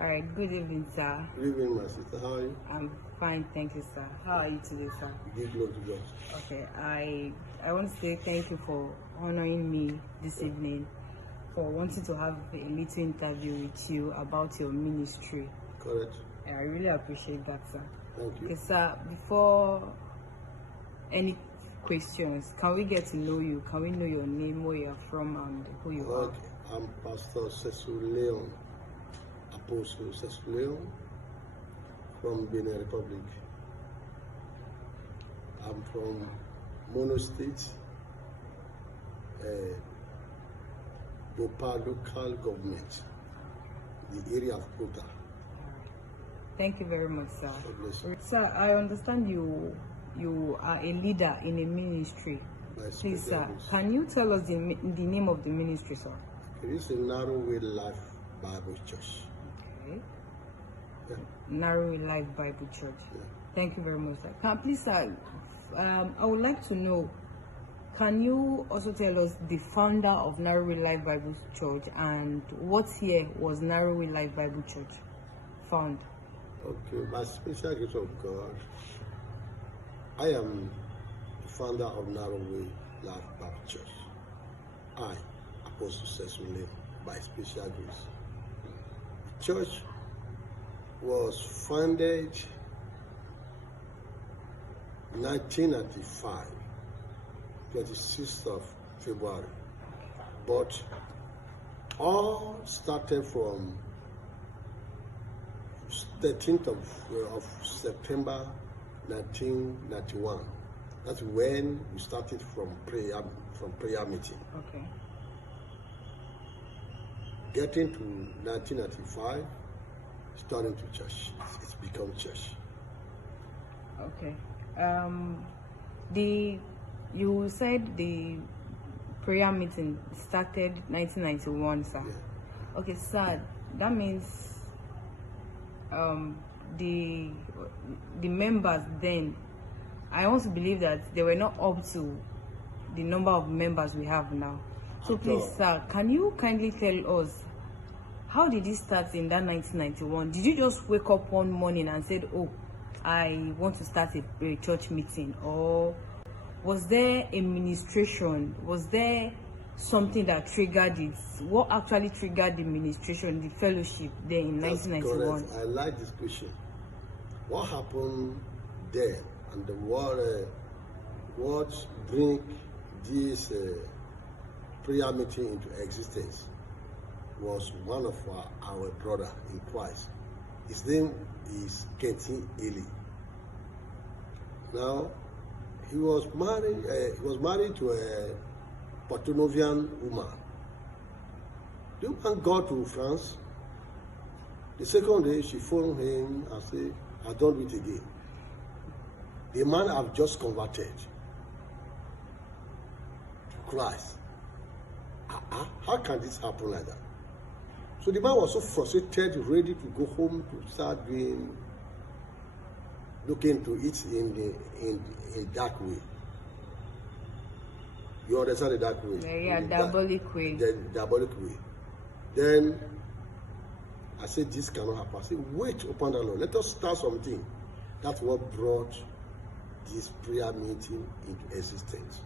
All right, good evening, sir. Good evening, my sister. How are you? I'm fine, thank you, sir. How are you today, sir? Give glory to God. Okay, I want to say thank you for honoring me this evening, for wanting to have a little interview with you about your ministry. Correct. I really appreciate that, sir. Thank you. Okay, sir, before any questions, can we get to know you? Can we know your name, where you're from, and who you are? I'm Pastor Cecil Leon, Apostle Cecil Leon from Benin Republic. I'm from Mono State, Bopa local government, the area of Kota. Thank you very much, sir. God bless you. Sir, I understand you are a leader in a ministry. Please, sir, can you tell us the name of the ministry, sir? It is a Narrow Way Life Bible Church. Okay. Yeah. Narrow Way Life Bible Church. Yeah. Thank you very much, sir. Please, sir, I would like to know, can you also tell us the founder of Narrow Way Life Bible Church and what year was Narrow Way Life Bible Church found? Okay, by special grace of God, I am the founder of Narrow Way Life Bible Church. I, Apostle Cecil Leon, by special grace. The church was founded in 1995, 26th of February. But all started from 13th of September 1991. That's when we started from prayer meeting. Okay. Getting to 1995, starting to church. It's become church. Okay. You said the prayer meeting started 1991, sir. Yeah. Okay, sir. That means the members then, I also believe that they were not up to the number of members we have now. So please, sir, can you kindly tell us, how did it start in that 1991? Did you just wake up one morning and said, oh, I want to start a church meeting? Or was there a ministration? Was there something that triggered it? What actually triggered the ministration, the fellowship there in 1991? Correct. I like this question. What happened there and what bring this prayer meeting into existence was one of our brother in Christ. His name is Kentin Eli. Now, he was married to a Porto-Novian woman. The woman got to France. The second day, she phoned him and said, I don't do it again. The man have just converted to Christ. How can this happen like that? So the man was so frustrated, ready to go home to start looking to it in dark way. You understand the dark way? Yeah, diabolic way. The diabolic way. Then I said, this cannot happen. I said, wait upon the Lord. Let us start something. That's what brought this prayer meeting into existence.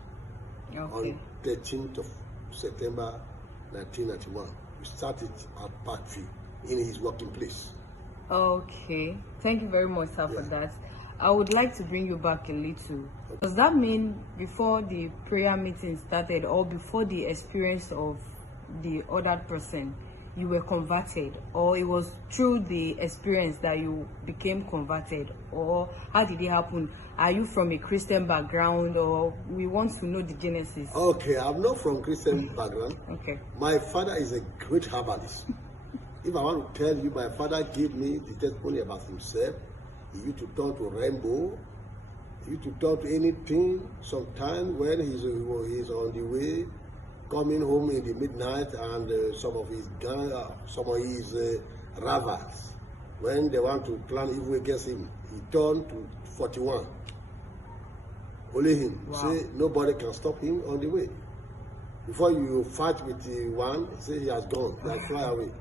Okay. On 13th of September 1991. We started at Parkview in his working place. Okay. Thank you very much, sir, for that. I would like to bring you back a little. Does that mean before the prayer meeting started or before the experience of the other person, you were converted, or it was through the experience that you became converted, or how did it happen? Are you from a Christian background, or we want to know the genesis? Okay, I'm not from Christian background. Okay. My father is a great herbalist. If I want to tell you, my father gave me the testimony about himself. He used to turn to rainbow. He used to turn to anything. Sometimes when he's on the way, coming home in the midnight, and some of his rivals, when they want to plan evil against him, he turned to 41. Only him. Wow. Say nobody can stop him on the way. Before you fight with the one, say he has gone. He has fly away. You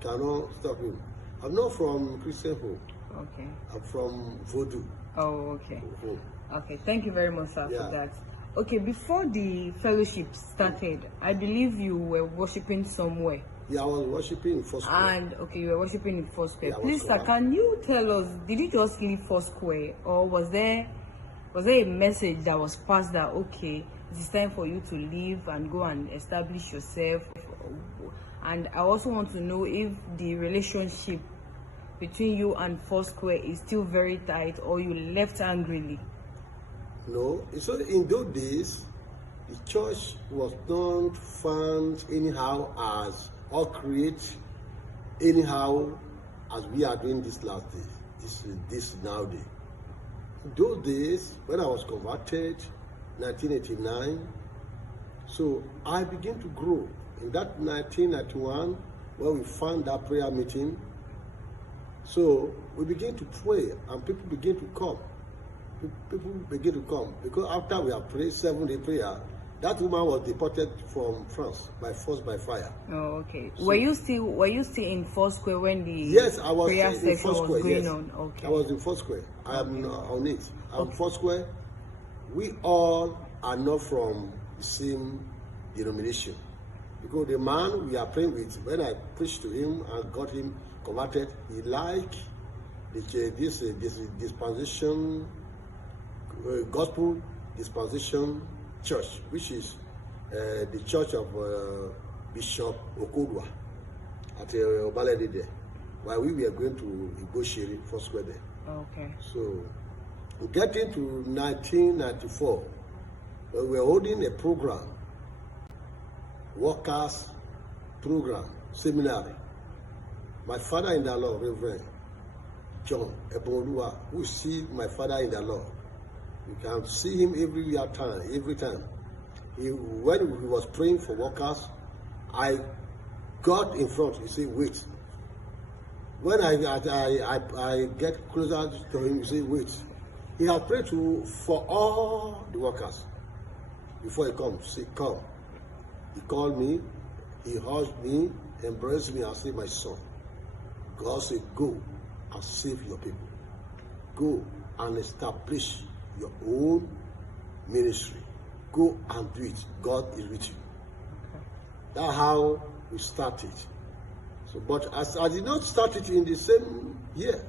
cannot stop him. I'm not from Christian home. Okay. I'm from Voodoo. Oh, okay. Home. Okay, thank you very much, sir, Yeah. for that. Okay, before the fellowship started, I believe you were worshiping somewhere. Yeah, I was worshiping in Foursquare. And okay, you were worshiping in Foursquare. Yeah, I was Please, so sir, happy. can you tell us, did you just leave Foursquare, or was there a message that was passed that okay, it is time for you to leave and go and establish yourself? And I also want to know if the relationship between you and Foursquare is still very tight, or you left angrily. No, so in those days, the church was not found anyhow as or create anyhow as we are doing this last day, this nowadays. In those days, when I was converted, 1989, so I began to grow. In that 1991, when we found that prayer meeting, so we began to pray and people began to come. People begin to come because after we have prayed 7-day prayer, that woman was deported from France by force by fire. Oh, okay. So, were you still in Foursquare when the yes, I was prayer in session Foursquare, was going yes. on? Okay. I was in Foursquare. I am on it. I'm Okay. Foursquare. We all are not from the same denomination because the man we are praying with, when I preached to him and got him converted, he liked this dispensation. Gospel Dispensation Church, which is the church of Bishop Okodwa at Obalede there, while we were going to Igoshiri Foursquare there. Okay. So, getting to 1994, we were holding a program, workers program, seminary. My father in the Lord, Reverend John Ebonoluwa, who see my father in the Lord. You can see him every time. When he was praying for workers, I got in front. He said, "Wait." When I get closer to him, he said, "Wait." He had prayed for all the workers before he comes. He said, "Come." He called me. He hugged me, embraced me, and said, "My son." God said, "Go and save your people. Go and establish your own ministry. Go and do it. God is with you." Okay. That's how we started. So, but as I did not start it in the same year,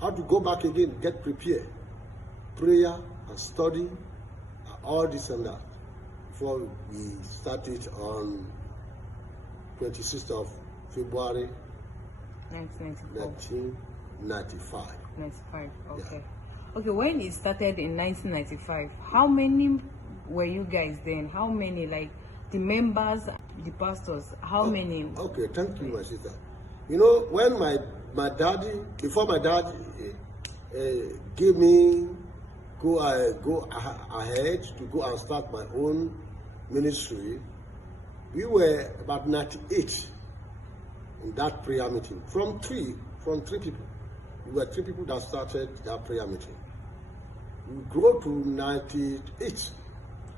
I had to go back again, get prepared, prayer and study, and all this and that, before we started on 26th of February 1994. 1995. 95. Okay. Yeah. Okay, when it started in 1995, how many were you guys then? How many, like the members, the pastors, how many? Okay, thank you, my sister. You know, when my daddy, before my dad gave me go ahead to go and start my own ministry, we were about 98 in that prayer meeting. From three people. We were 3 people that started that prayer meeting. We grew to 98.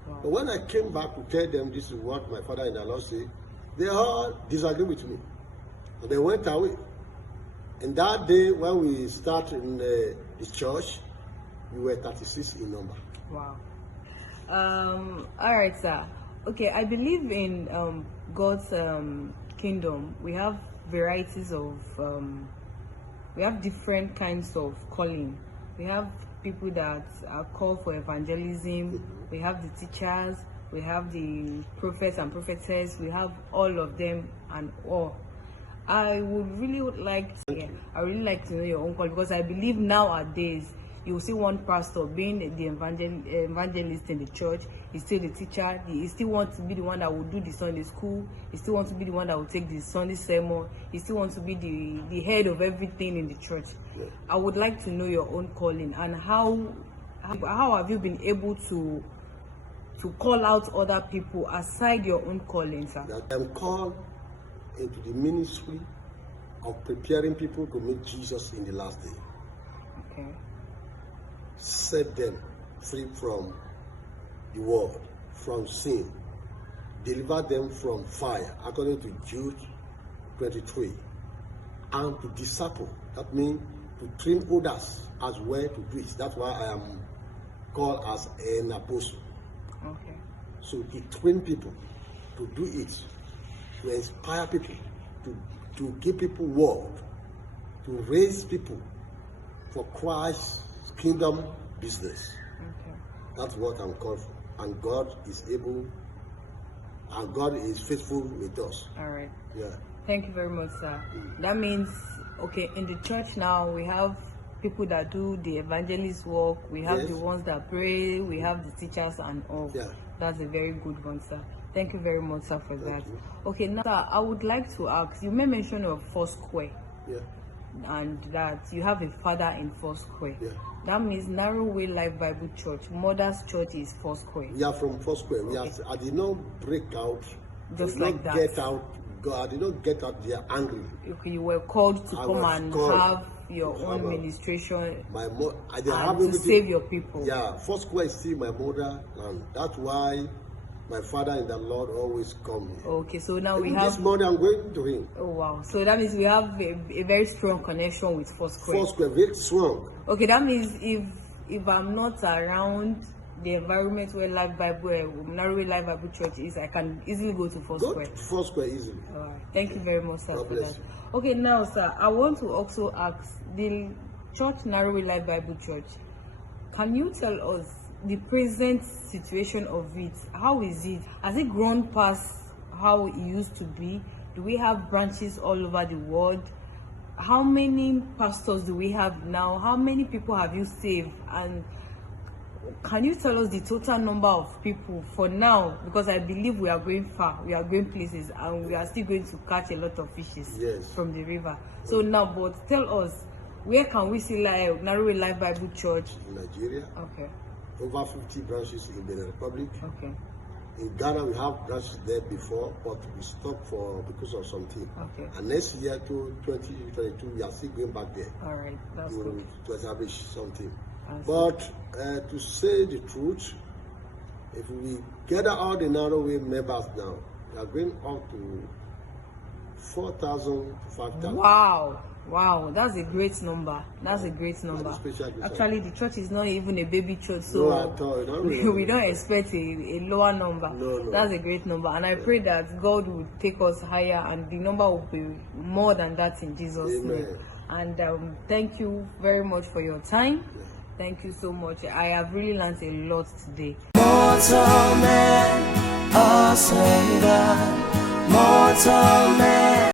Wow. But when I came back to tell them this is what my father in the Lord said, they all disagreed with me. And they went away. And that day when we started in the church, we were 36 in number. Wow. All right, sir. Okay, I believe in God's kingdom. We have varieties of we have different kinds of calling. We have people that are called for evangelism. We have the teachers. We have the prophets and prophetess. We have all of them and all. I would really like to know your own call, because I believe nowadays you will see one pastor being the evangelist in the church. He's still the teacher. He still wants to be the one that will do the Sunday school. He still wants to be the one that will take the Sunday sermon. He still wants to be the head of everything in the church. Yeah. I would like to know your own calling, and how have you been able to call out other people aside your own calling, sir? That I'm called into the ministry of preparing people to meet Jesus in the last day. Okay. Set them free from the world, from sin. Deliver them from fire, according to Jude 23. and to disciple. That means to train others as well to do it. That's why I am called as an apostle. Okay. So to train people to do it, to inspire people, to give people word, to raise people for Christ's kingdom business. Okay. That's what I'm called for. And God is able, and God is faithful with us. All right. Yeah. Thank you very much, sir. That means, okay, in the church now, we have people that do the evangelist work, we have the ones that pray, we have the teachers and all. Yeah. That's a very good one, sir. Thank you very much, sir, for that. You. Okay, now, sir, I would like to ask, you made mention of Foursquare. Yeah. And that you have a father in Foursquare. Yeah. That means Narrow Way Life Bible Church, Mother's Church is Foursquare. We are from Foursquare. I did not break out. Just I did like not that. Get out. God, I did not get out there angry. Okay, you were called to come and have your own ministration to save your people. Yeah, Foursquare is still my motherland. That's why my father in the Lord always come here. Okay, so now we have... This morning I'm going to him. Oh, wow. So that means we have a very strong connection with Foursquare. Foursquare, very strong. Okay, that means if I'm not around the environment where Narrow Way Life Bible Church is, I can easily go to Foursquare. Go to Foursquare easily. All right. Thank you very much, sir, for that. You. Okay, now, sir, I want to also ask the church, Narrow Way Life Bible Church. Can you tell us the present situation of it? How is it? Has it grown past how it used to be? Do we have branches all over the world? How many pastors do we have now? How many people have you saved? And can you tell us the total number of people for now? Because I believe we are going far, we are going places, and we are still going to catch a lot of fishes from the river. So now, but tell us, where can we see Narrow Way Life Bible Church? In Nigeria. Okay. Over 50 branches in the Republic. Okay. In Ghana, we have branches there before, but we stopped because of something. Okay. And next year, to 2022, we are still going back there. All right. That's good. To establish something. But to say the truth, if we gather all the Narrow Way members now, we are going up to 4,000 to 5,000. Wow, that's a great number. That's a great number. Actually, the church is not even a baby church, so no, at all. We don't expect a lower number. No. That's a great number, and I pray that God will take us higher, and the number will be more than that in Jesus' name. And thank you very much for your time. Thank you so much. I have really learned a lot today. Mortal man,